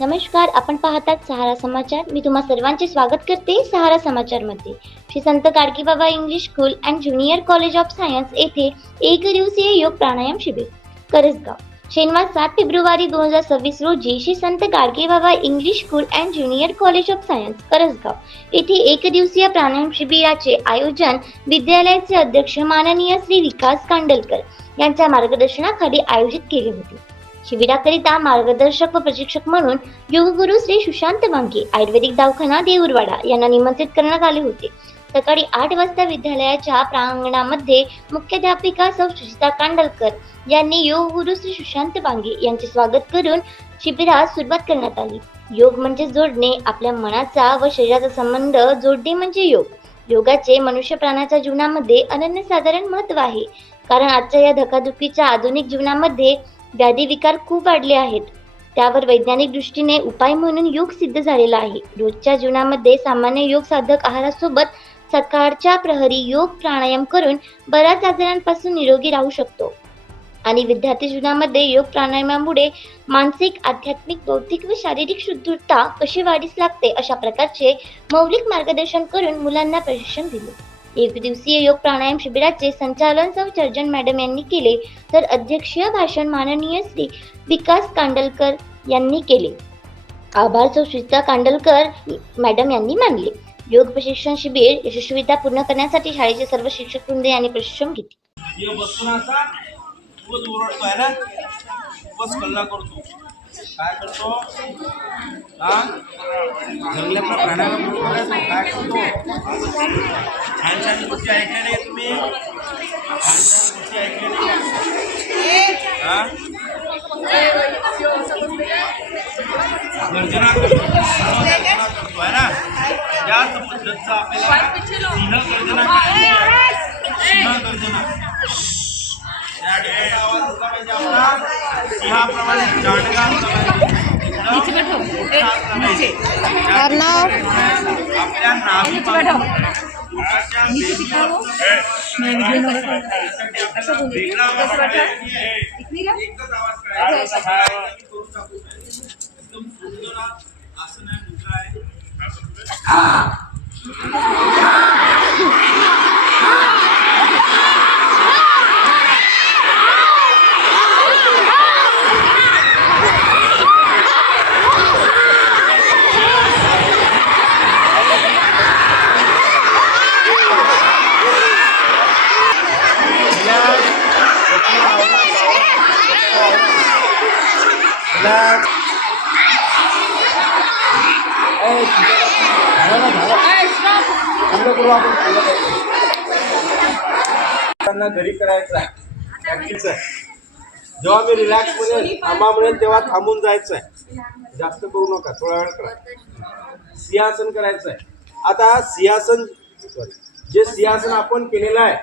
नमस्कार, आपण पाहतात सहारा समाचार. मी तुम्हा सर्वांचे स्वागत करते सहारा समाचारमध्ये. Shri Sant Gadgebaba English school and junior college of science येथे एकदिवसीय योग प्राणायाम शिबिर करसगाव. शनिवार 7 फेब्रुवारी 2026 रोजी Shri Sant Gadgebaba English school and junior college of science Karasgaon येथे एकदिवसीय प्राणायाम शिबिराचे आयोजन विद्यालयाचे अध्यक्ष माननीय श्री विकास कांडलकर यांच्या मार्गदर्शनाखाली आयोजित केले होते. शिबिराकरिता मार्गदर्शक व प्रशिक्षक म्हणून योगगुरू श्री सुशांत वांगे आयुर्वेदिक दवाखाना देऊरवाडा यांना निमंत्रित करण्यात आले होते. सकाळी 8 वाजता विद्यालयाच्या प्रांगणामध्ये मुख्याध्यापिका सौ सुचिता कांडलकर यांनी योगगुरू श्री सुशांत वांगे यांचे स्वागत करून शिबिरास सुरुवात करण्यात आली. योग म्हणजे जोडणे, आपल्या मनाचा व शरीराचा संबंध जोडणे म्हणजे योग. योगाचे मनुष्य प्राण्याच्या जीवनामध्ये अनन्यसाधारण महत्त्व आहे. कारण आजच्या या धकाधकीच्या आधुनिक जीवनामध्ये व्याधी विकार खूप वाढले आहेत. त्यावर वैज्ञानिक दृष्टीने उपाय म्हणून योग सिद्ध झालेला आहे. रोजच्या जीवनामध्ये सामान्य योग साधक आहारासोबत सकाळच्या प्रहरी योग प्राणायाम करून बऱ्याच आजारांपासून निरोगी राहू शकतो. आणि विद्यार्थी जीवनामध्ये योग प्राणायामामुळे मानसिक, आध्यात्मिक, बौद्धिक व शारीरिक शुद्धता कशी वाढीस लागते अशा प्रकारचे मौलिक मार्गदर्शन करून मुलांना प्रशिक्षण दिले. एक दिवसीय योग प्राणायाम शिबिराचे संचालन सौ चर्जन मॅडम यांनी केले, तर अध्यक्षीय भाषण माननीय श्री विकास कांडलकर यांनी केले. आभार सौ सुचिता कांडलकर मॅडम यांनी मानले. योग प्रशिक्षण शिबिर यशस्वीरित्या पूर्ण करण्यासाठी शाळेचे सर्व शिक्षक वृंद यांनी परिश्रम घेतले. काय करतो जंगलातला प्राण्याला मोठं करायचं काय करतो छान छान गोष्टी ऐकल्या नाही तुम्ही छान छान गोष्टी ऐकल्या गर्जना करतो आहे ना. याच पद्धतीचा आपल्याला सिंह गर्जना सिंह गर्जना या ठिकाणी आवाज असला पाहिजे आपला सिंहाप्रमाणे दांडगा असला पाहिजे. आपल्या नाभीपासून पोटाच्या वेगळा आवाज काढायचा. एकच आवाज काढायचा. एकदम सुंदर आसन आहे, मुद्रा आहे. घरी करायचं आहे. जेव्हा मी रिलॅक्स मध्ये थांबा म्हणेल तेव्हा थांबून जायचं आहे. जास्त करू नका, थोडा वेळ करा. सिंहासन करायचं आहे. आता सिंहासन जे सिंहासन आपण केलेलं आहे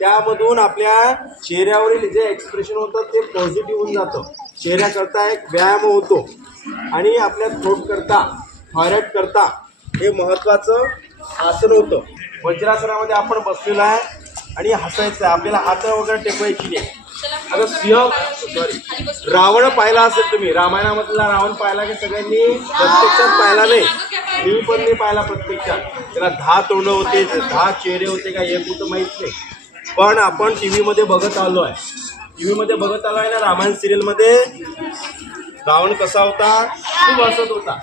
त्यामधून आपल्या चेहऱ्यावरील जे एक्सप्रेशन होतं ते पॉझिटिव्ह होऊन जातं. चेहऱ्याकरता एक व्यायाम होतो आणि आपल्या थ्रोट करता, थायरॉइड करता हे महत्त्वाचं आसन होतं. वज्रासनामध्ये आपण बसलेलं आहे आणि हसायचं आहे. आपल्याला हात वगैरे टेकवायची नाही. आता सिंह रावण पाहिला असेल तुम्ही, रामायणामधला रावण पाहिला की सगळ्यांनी प्रत्यक्षात पाहिला नाही. मी पण नाही पाहिला प्रत्यक्षात. त्याला 10 तोंड होते, 10 चेहरे होते का हे कुठं माहीत नाही. पण आपण टी मध्ये बघत आलो आहे. टी मध्ये बघत आलो आहे ना, रामायण सिरियल मध्ये रावण कसा होता, खूप हसत होता.